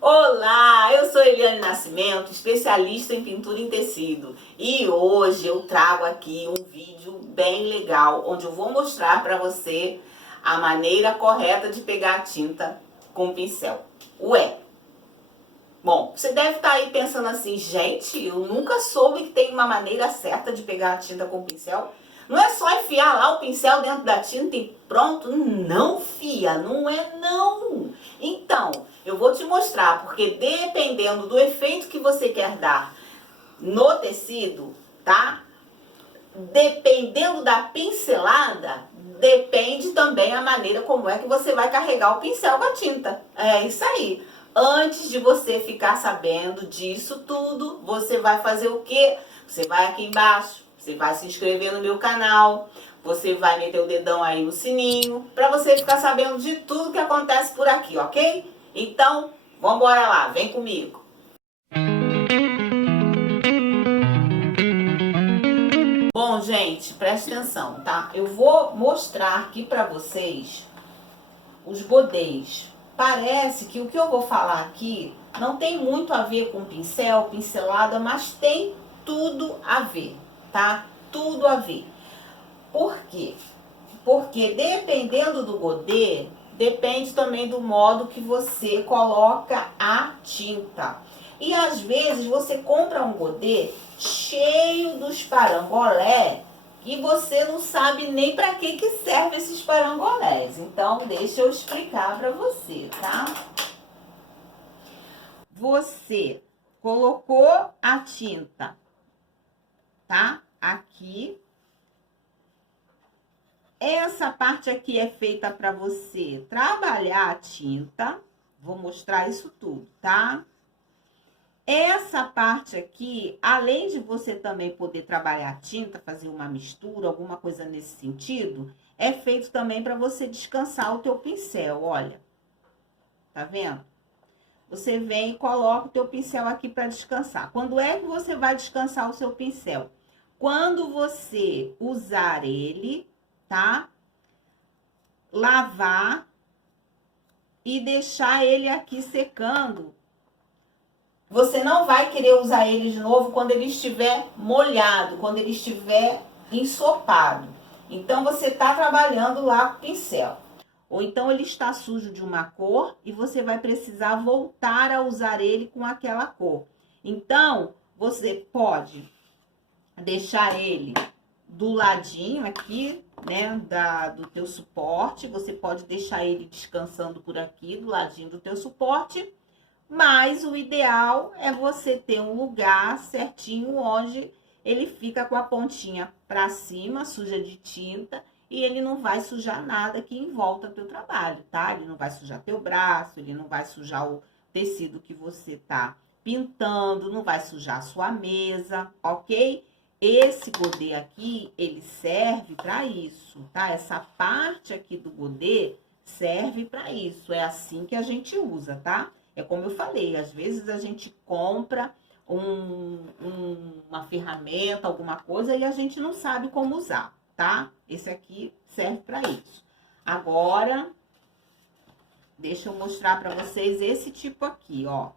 Olá, eu sou Eliane Nascimento, especialista em pintura em tecido. E hoje eu trago aqui um vídeo bem legal, onde eu vou mostrar para você a maneira correta de pegar a tinta com pincel. Ué, bom, você deve estar aí pensando assim, gente, eu nunca soube que tem uma maneira certa de pegar a tinta com pincel. Não é só enfiar lá o pincel dentro da tinta e pronto? Não, fia, não é não. Então, eu vou te mostrar, porque dependendo do efeito que você quer dar no tecido, tá? Dependendo da pincelada, depende também a maneira como é que você vai carregar o pincel com a tinta. É isso aí. Antes de você ficar sabendo disso tudo, você vai fazer o quê? Você vai aqui embaixo, você vai se inscrever no meu canal, você vai meter o dedão aí no sininho, para você ficar sabendo de tudo que acontece por aqui, ok? Então, vamos embora lá, vem comigo. Bom, gente, presta atenção, tá? Eu vou mostrar aqui pra vocês os godês. Parece que o que eu vou falar aqui não tem muito a ver com pincel, pincelada, mas tem tudo a ver, tá? Tudo a ver. Por quê? Porque dependendo do godê, depende também do modo que você coloca a tinta. E às vezes você compra um godê cheio dos parangolé e você não sabe nem para que serve esses parangolés. Então, deixa eu explicar para você, tá? Você colocou a tinta, tá? Aqui. Essa parte aqui é feita para você trabalhar a tinta. Vou mostrar isso tudo, tá? Essa parte aqui, além de você também poder trabalhar a tinta, fazer uma mistura, alguma coisa nesse sentido, é feito também para você descansar o teu pincel, olha. Tá vendo? Você vem e coloca o teu pincel aqui para descansar. Quando é que você vai descansar o seu pincel? Quando você usar ele, tá? Lavar e deixar ele aqui secando. Você não vai querer usar ele de novo quando ele estiver molhado, quando ele estiver ensopado. Então, você está trabalhando lá com o pincel. Ou então, ele está sujo de uma cor e você vai precisar voltar a usar ele com aquela cor. Então, você pode deixar ele do ladinho aqui, né, do teu suporte. Você pode deixar ele descansando por aqui, do ladinho do teu suporte. Mas o ideal é você ter um lugar certinho onde ele fica com a pontinha para cima, suja de tinta, e ele não vai sujar nada aqui em volta do teu trabalho, tá? Ele não vai sujar teu braço, ele não vai sujar o tecido que você tá pintando, não vai sujar a sua mesa, ok? Esse godê aqui, ele serve para isso, tá? Essa parte aqui do godê serve para isso, é assim que a gente usa, tá? É como eu falei, às vezes a gente compra uma ferramenta, alguma coisa, e a gente não sabe como usar, tá? Esse aqui serve para isso. Agora, deixa eu mostrar para vocês esse tipo aqui, ó.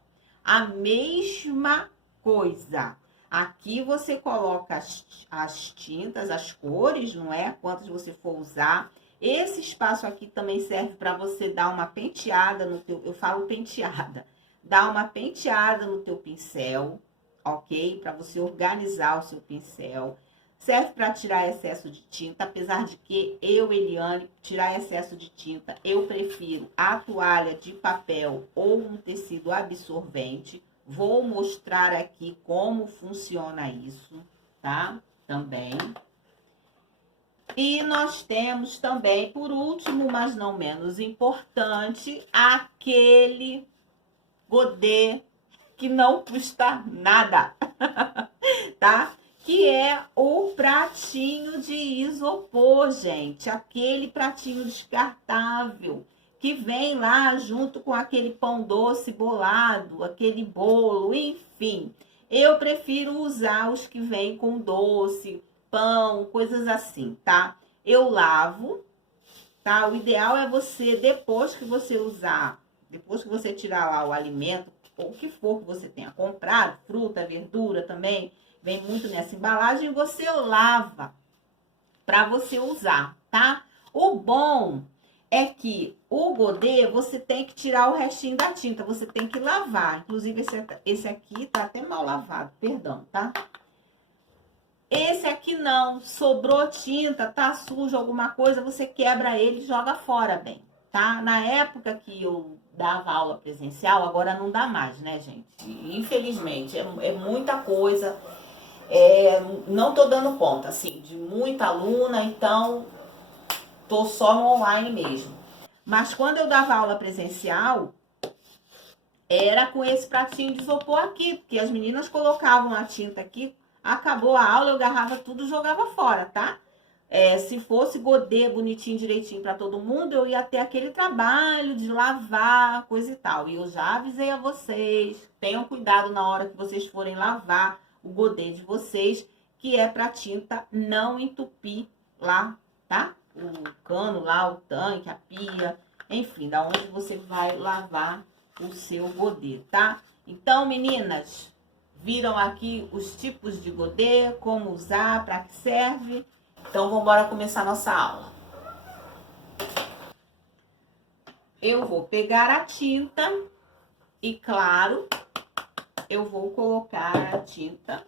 A mesma coisa. Aqui você coloca as tintas, as cores, não é? Quantas você for usar. Esse espaço aqui também serve para você dar uma penteada no teu... Eu falo penteada. Dar uma penteada no teu pincel, ok? Para você organizar o seu pincel. Serve para tirar excesso de tinta, apesar de que eu, Eliane, tirar excesso de tinta, eu prefiro a toalha de papel ou um tecido absorvente. Vou mostrar aqui como funciona isso, tá? Também. E nós temos também, por último, mas não menos importante, aquele godê que não custa nada, tá? Que é o pratinho de isopor, gente. Aquele pratinho descartável que vem lá junto com aquele pão doce bolado, aquele bolo, enfim. Eu prefiro usar os que vêm com doce, pão, coisas assim, tá? Eu lavo, tá? O ideal é você, depois que você usar, depois que você tirar lá o alimento, ou o que for que você tenha comprado, fruta, verdura também, vem muito nessa embalagem, você lava para você usar, tá? O bom é que o godê, você tem que tirar o restinho da tinta, você tem que lavar. Inclusive, esse aqui tá até mal lavado, perdão, tá? Esse aqui não, sobrou tinta, tá sujo alguma coisa, você quebra ele e joga fora, bem, tá? Na época que eu dava aula presencial, agora não dá mais, né, gente? Infelizmente, é muita coisa. Não tô dando conta, assim, de muita aluna, então tô só no online mesmo. Mas quando eu dava aula presencial, era com esse pratinho de isopor aqui, porque as meninas colocavam a tinta aqui, acabou a aula, eu agarrava tudo e jogava fora, tá? Se fosse godê bonitinho, direitinho para todo mundo, eu ia ter aquele trabalho de lavar, coisa e tal. E eu já avisei a vocês, tenham cuidado na hora que vocês forem lavar o godê de vocês, que é para tinta não entupir lá, tá? O cano lá, o tanque, a pia, enfim, da onde você vai lavar o seu godê, tá? Então, meninas, viram aqui os tipos de godê, como usar, para que serve? Então, vamos embora começar a nossa aula. Eu vou pegar a tinta e, claro, eu vou colocar a tinta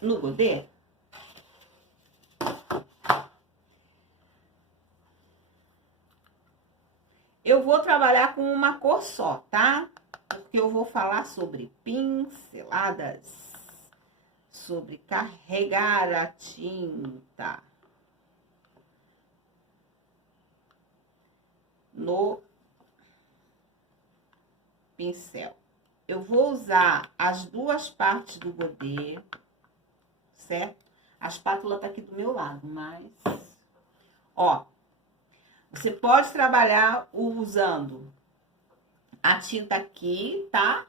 no godê. Eu vou trabalhar com uma cor só, tá? Porque eu vou falar sobre pinceladas, sobre carregar a tinta no pincel. Eu vou usar as duas partes do godê, certo? A espátula tá aqui do meu lado, mas... Ó, você pode trabalhar usando a tinta aqui, tá?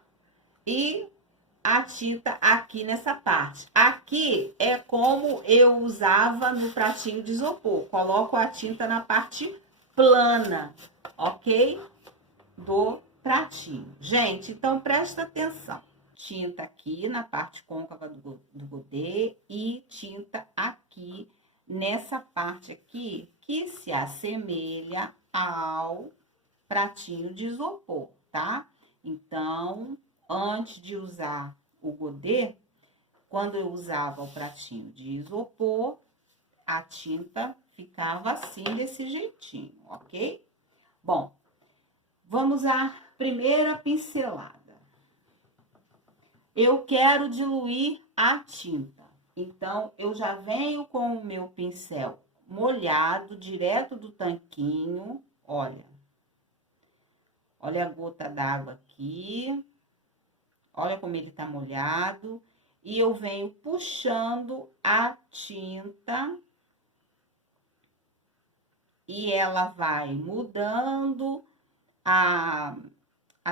E a tinta aqui nessa parte. Aqui é como eu usava no pratinho de isopor. Coloco a tinta na parte plana, ok? Do pratinho. Gente, então presta atenção. Tinta aqui na parte côncava do godê e tinta aqui nessa parte aqui que se assemelha ao pratinho de isopor, tá? Então, antes de usar o godê, quando eu usava o pratinho de isopor, a tinta ficava assim, desse jeitinho, ok? Bom, vamos à primeira pincelada. Eu quero diluir a tinta, então, eu já venho com o meu pincel molhado, direto do tanquinho, olha. Olha a gota d'água aqui, olha como ele tá molhado. E eu venho puxando a tinta e ela vai mudando a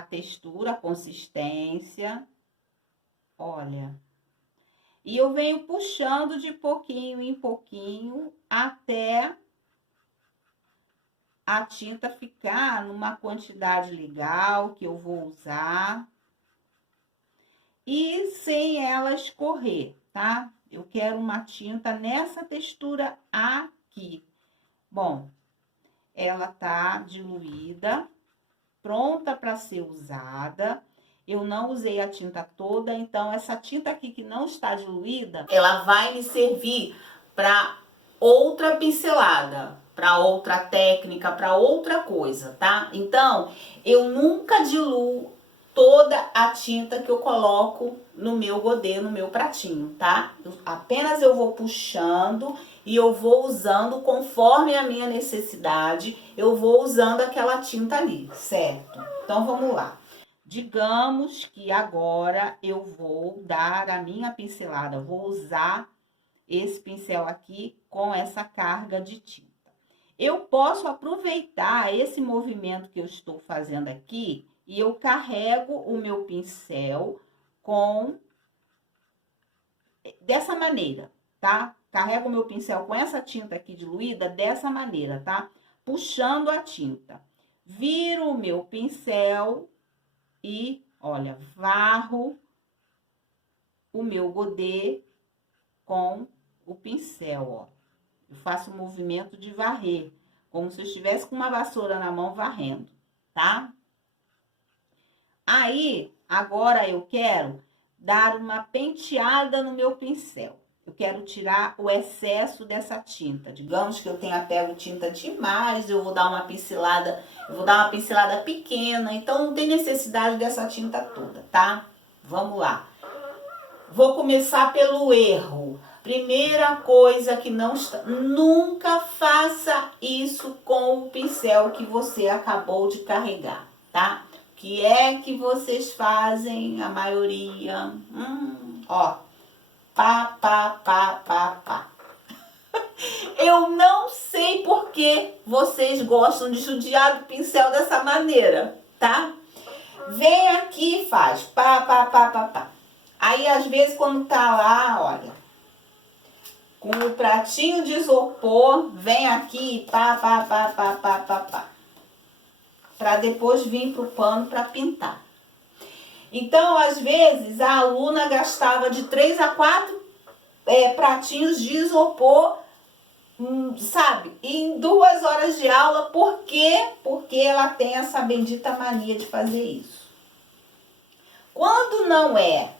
textura, a consistência. Olha. E eu venho puxando de pouquinho em pouquinho até a tinta ficar numa quantidade legal que eu vou usar. E sem ela escorrer, tá? Eu quero uma tinta nessa textura aqui. Bom, ela tá diluída, pronta para ser usada. Eu não usei a tinta toda, então essa tinta aqui que não está diluída, ela vai me servir para outra pincelada, para outra técnica, para outra coisa, tá? Então, eu nunca diluo toda a tinta que eu coloco no meu godê, no meu pratinho, tá? Apenas eu vou puxando e eu vou usando conforme a minha necessidade, eu vou usando aquela tinta ali, certo? Então, vamos lá. Digamos que agora eu vou dar a minha pincelada, vou usar esse pincel aqui com essa carga de tinta. Eu posso aproveitar esse movimento que eu estou fazendo aqui e eu carrego o meu pincel dessa maneira, tá? Carrego o meu pincel com essa tinta aqui diluída dessa maneira, tá? Puxando a tinta. viro o meu pincel e, olha, varro o meu godê com o pincel, ó. Eu faço um movimento de varrer, como se eu estivesse com uma vassoura na mão varrendo, tá? Aí, agora eu quero dar uma penteada no meu pincel. Eu quero tirar o excesso dessa tinta. Digamos que eu tenha pego tinta demais, eu vou dar uma pincelada, pequena, então não tem necessidade dessa tinta toda, tá? Vamos lá. Vou começar pelo erro. Primeira coisa que não está... Nunca faça isso com o pincel que você acabou de carregar, tá? O que é que vocês fazem, a maioria? Ó, pá, pá, pá, pá, pá. Eu não sei por que vocês gostam de judiar do pincel dessa maneira, tá? Vem aqui e faz pá, pá, pá, pá, pá. Aí, às vezes, quando tá lá, olha, com o pratinho de isopor, vem aqui e pá, pá, pá, pá, pá, pá, pá. Pra depois vir pro pano pra pintar. Então, às vezes, a aluna gastava de 3 a 4 pratinhos de isopor, sabe, em 2 horas de aula. Por quê? Porque ela tem essa bendita mania de fazer isso. Quando não é,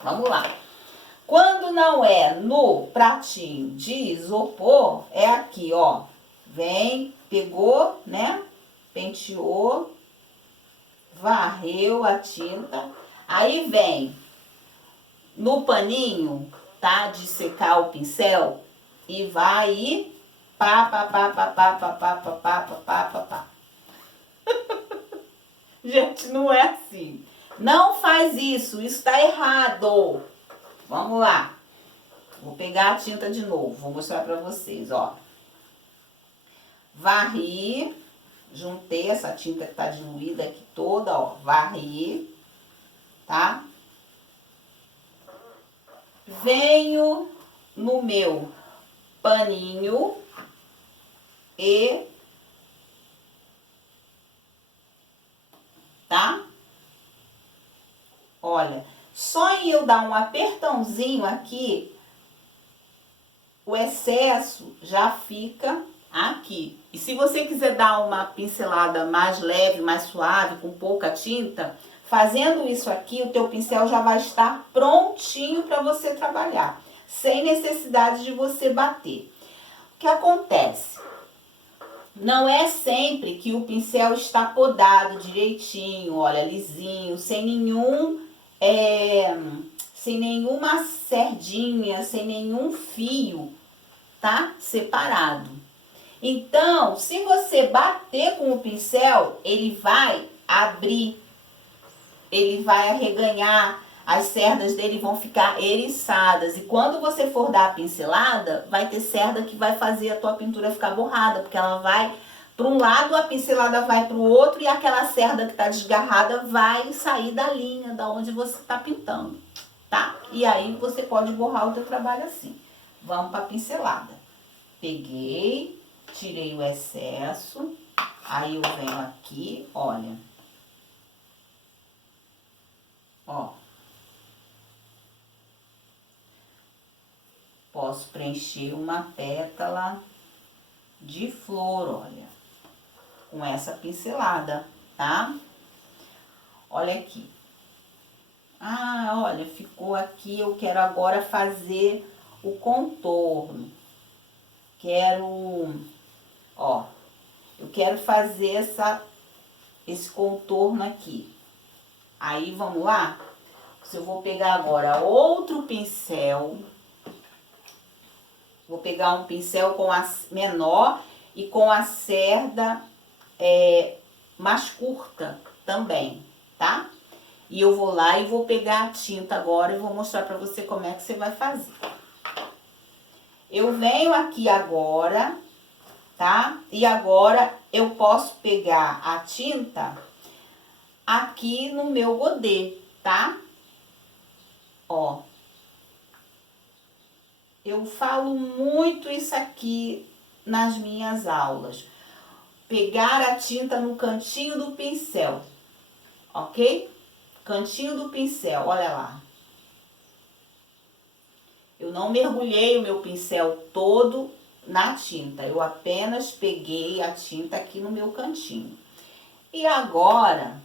vamos lá. Quando não é no pratinho de isopor, é aqui, ó. Vem, pegou, né? Penteou, varreu a tinta. Aí vem no paninho, tá? De secar o pincel e vai e pá, pá, pá, pá, pá, pá, pá, pá, pá, pá, pá, pá, pá. Gente, não é assim. Não faz isso, isso tá errado. Vamos lá. Vou pegar a tinta de novo, vou mostrar pra vocês, ó. Varri, juntei essa tinta que tá diluída aqui toda, ó. Varri, tá? Venho no meu paninho e... tá? Olha, só em eu dar um apertãozinho aqui, o excesso já fica aqui. E se você quiser dar uma pincelada mais leve, mais suave, com pouca tinta, fazendo isso aqui, o teu pincel já vai estar prontinho para você trabalhar, sem necessidade de você bater. O que acontece? Não é sempre que o pincel está podado direitinho, olha, lisinho, sem nenhuma cerdinha, sem nenhum fio, tá? Separado. Então, se você bater com o pincel, ele vai abrir, ele vai arreganhar, as cerdas dele vão ficar eriçadas. E quando você for dar a pincelada, vai ter cerda que vai fazer a tua pintura ficar borrada, porque ela vai para um lado, a pincelada vai para o outro e aquela cerda que está desgarrada vai sair da linha, da onde você está pintando, tá? E aí você pode borrar o teu trabalho assim. Vamos para a pincelada. Peguei, tirei o excesso, aí eu venho aqui, olha, ó, posso preencher uma pétala de flor, olha, com essa pincelada, tá? Olha aqui. Ah, olha, ficou aqui, eu quero agora fazer o contorno. Quero, ó, eu quero fazer esse contorno aqui. Aí, vamos lá? Eu vou pegar agora outro pincel. Vou pegar um pincel com a menor e com a cerda mais curta também, tá? E eu vou lá e vou pegar a tinta agora e vou mostrar pra você como é que você vai fazer. Eu venho aqui agora, tá? E agora eu posso pegar a tinta aqui no meu godê, tá? Ó. Eu falo muito isso aqui nas minhas aulas. pegar a tinta no cantinho do pincel, ok? Cantinho do pincel, olha lá. Eu não mergulhei o meu pincel todo na tinta, eu apenas peguei a tinta aqui no meu cantinho. E agora,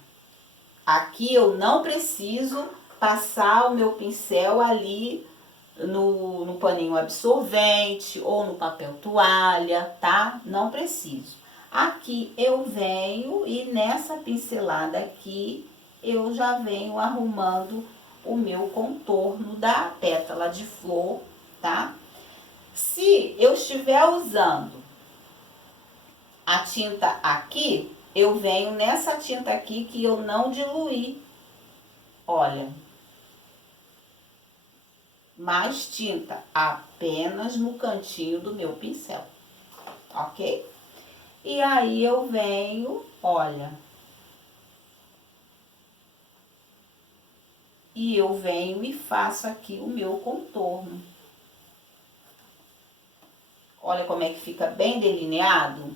aqui eu não preciso passar o meu pincel ali no paninho absorvente ou no papel toalha, tá? Não preciso. Aqui eu venho e nessa pincelada aqui eu já venho arrumando o meu contorno da pétala de flor, tá? Se eu estiver usando a tinta aqui, eu venho nessa tinta aqui que eu não diluí. Olha, mais tinta apenas no cantinho do meu pincel, ok? E aí eu venho, olha, e eu venho e faço aqui o meu contorno. Olha como é que fica bem delineado,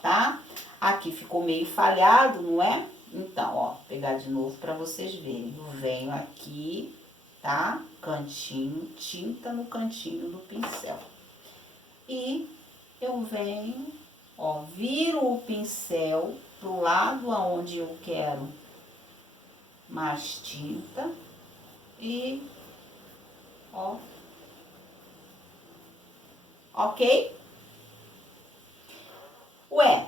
tá? Aqui ficou meio falhado, não é? Então, ó, vou pegar de novo para vocês verem. Eu venho aqui, tá? Cantinho, tinta no cantinho do pincel. E eu venho, ó, viro o pincel pro lado aonde eu quero mais tinta e, ó, ok? Ué,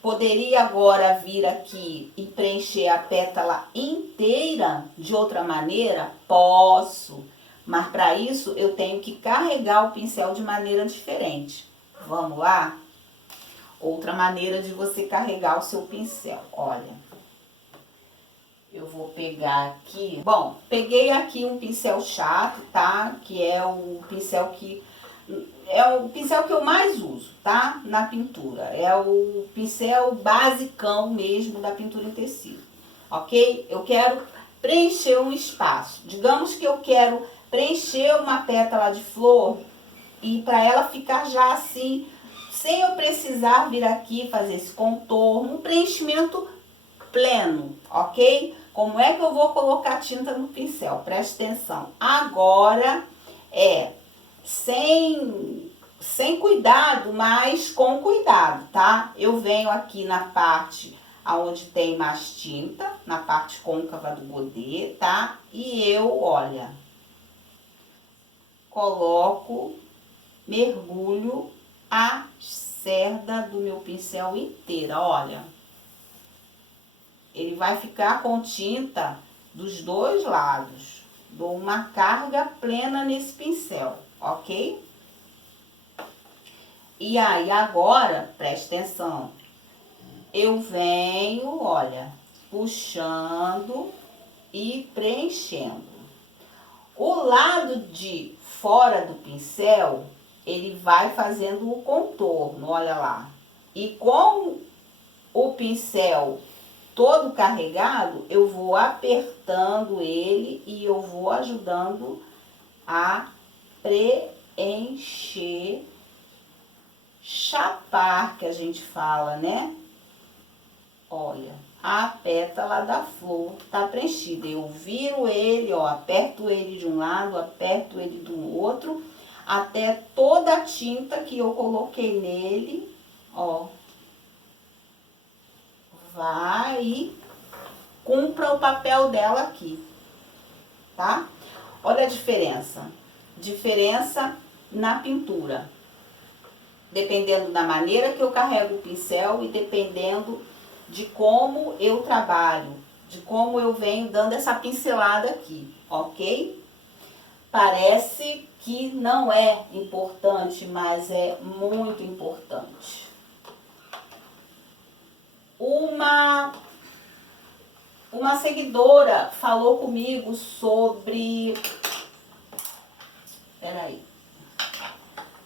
poderia agora vir aqui e preencher a pétala inteira de outra maneira? Posso, mas para isso eu tenho que carregar o pincel de maneira diferente. Vamos lá? Outra maneira de você carregar o seu pincel, olha. Eu vou pegar aqui, bom, peguei aqui um pincel chato, tá? Que é o pincel que eu mais uso, tá? Na pintura. É o pincel basicão mesmo da pintura em tecido, ok? Eu quero preencher um espaço. Digamos que eu quero preencher uma pétala de flor e para ela ficar já assim, sem eu precisar vir aqui fazer esse contorno, um preenchimento pleno, ok? Como é que eu vou colocar tinta no pincel? Presta atenção. Agora sem cuidado, mas com cuidado, tá? Eu venho aqui na parte aonde tem mais tinta, na parte côncava do godê, tá? E eu, olha, coloco, mergulho a cerda do meu pincel inteira, olha. Ele vai ficar com tinta dos dois lados. Dou uma carga plena nesse pincel, ok? E aí, agora, presta atenção. Eu venho, olha, puxando e preenchendo. O lado de fora do pincel, ele vai fazendo o contorno, olha lá. E com o pincel todo carregado, eu vou apertando ele e eu vou ajudando a preencher, chapar, que a gente fala, né? Olha, a pétala da flor tá preenchida. Eu viro ele, ó, aperto ele de um lado, aperto ele do outro, até toda a tinta que eu coloquei nele, ó, vai e cumpra o papel dela aqui, tá? Olha a diferença. Diferença na pintura. Dependendo da maneira que eu carrego o pincel e dependendo de como eu trabalho, de como eu venho dando essa pincelada aqui, ok? Parece que não é importante, mas é muito importante. Uma seguidora falou comigo sobre... Peraí.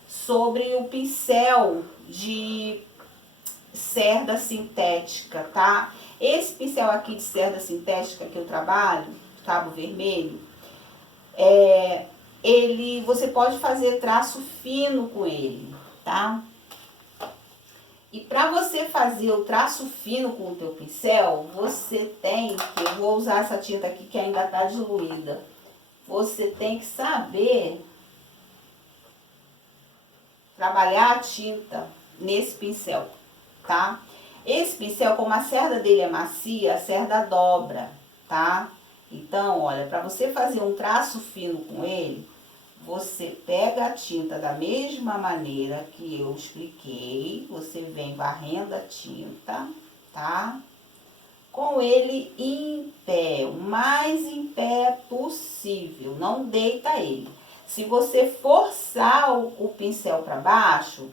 Sobre o pincel de cerda sintética, tá? Esse pincel aqui de cerda sintética que eu trabalho, cabo vermelho, você pode fazer traço fino com ele, tá? E para você fazer o traço fino com o teu pincel, você tem que, eu vou usar essa tinta aqui que ainda está diluída. Você tem que saber trabalhar a tinta nesse pincel, tá? Esse pincel, como a cerda dele é macia, a cerda dobra, tá? Então, olha, para você fazer um traço fino com ele, você pega a tinta da mesma maneira que eu expliquei, você vem varrendo a tinta, tá? Com ele em pé, o mais em pé possível, não deita ele. Se você forçar o pincel para baixo,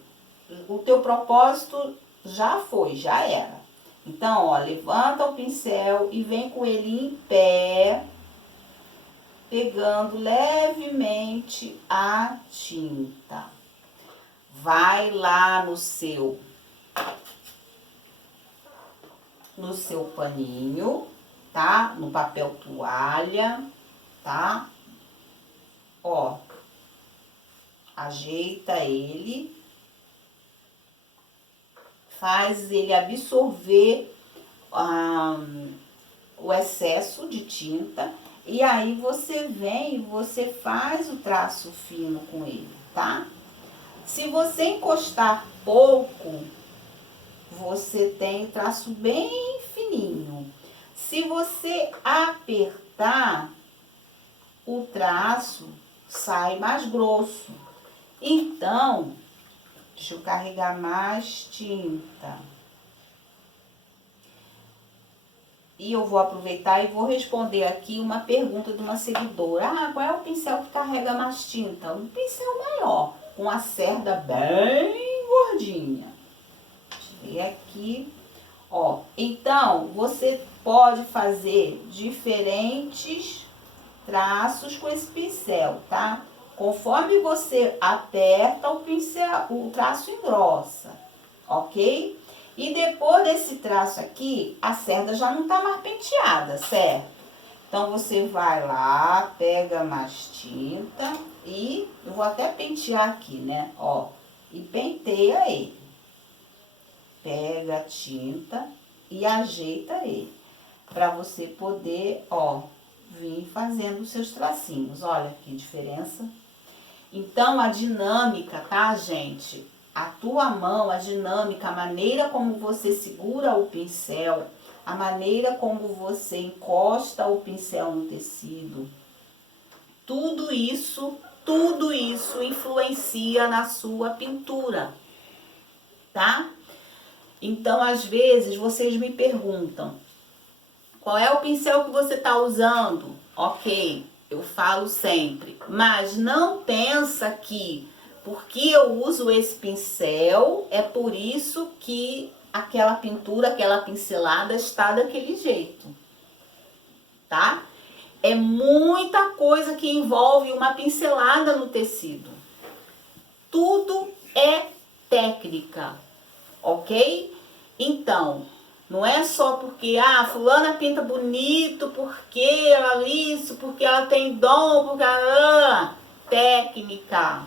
o teu propósito já foi, já era. Então, ó, levanta o pincel e vem com ele em pé, pegando levemente a tinta. Vai lá no seu paninho, tá? No papel toalha, tá? Ó, ajeita ele, faz ele absorver o excesso de tinta. E aí você vem e você faz o traço fino com ele, tá? Se você encostar pouco, você tem o traço bem fininho. Se você apertar, o traço sai mais grosso. Então, deixa eu carregar mais tinta. E eu vou aproveitar e vou responder aqui uma pergunta de uma seguidora. Ah, qual é o pincel que carrega mais tinta? Um pincel maior, com a cerda bem gordinha. Tirei aqui. Ó, então, você pode fazer diferentes traços com esse pincel, tá? Conforme você aperta o pincel, o traço engrossa, ok? E depois desse traço aqui, a cerda já não tá mais penteada, certo? Então, você vai lá, pega mais tinta e eu vou até pentear aqui, né? Ó, e penteia ele. Pega a tinta e ajeita ele, para você poder, ó, vir fazendo os seus tracinhos. Olha que diferença. Então, a dinâmica, tá, gente? A tua mão, a dinâmica, a maneira como você segura o pincel, a maneira como você encosta o pincel no tecido, tudo isso influencia na sua pintura, tá? Então, às vezes, vocês me perguntam, qual é o pincel que você está usando? Ok, eu falo sempre, mas não pensa que porque eu uso esse pincel, é por isso que aquela pintura, aquela pincelada está daquele jeito, tá? É muita coisa que envolve uma pincelada no tecido. Tudo é técnica, ok? Então, não é só porque, fulana pinta bonito, porque ela isso, porque ela tem dom, porque ela... Técnica,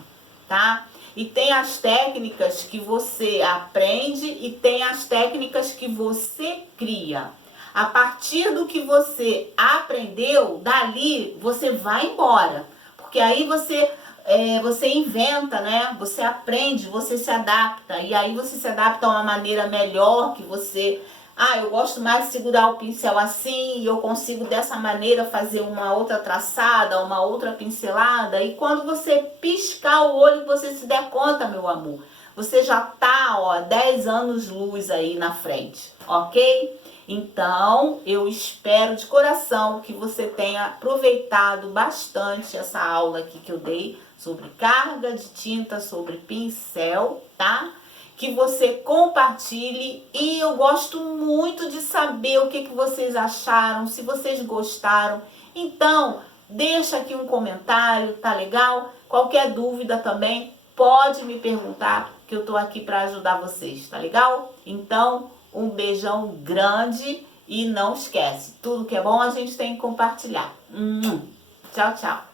tá? E tem as técnicas que você aprende e tem as técnicas que você cria. A partir do que você aprendeu, dali você vai embora. Porque aí você inventa, né? Você aprende, você se adapta. E aí você se adapta a uma maneira melhor que você... eu gosto mais de segurar o pincel assim, e eu consigo dessa maneira fazer uma outra traçada, uma outra pincelada. E quando você piscar o olho, você se der conta, meu amor, você já tá, ó, 10 anos luz aí na frente, ok? Então, eu espero de coração que você tenha aproveitado bastante essa aula aqui que eu dei sobre carga de tinta, sobre pincel, tá? Que você compartilhe e eu gosto muito de saber o que vocês acharam, se vocês gostaram. Então, deixa aqui um comentário, tá legal? Qualquer dúvida também, pode me perguntar que eu tô aqui para ajudar vocês, tá legal? Então, um beijão grande e não esquece, tudo que é bom a gente tem que compartilhar. Tchau, tchau.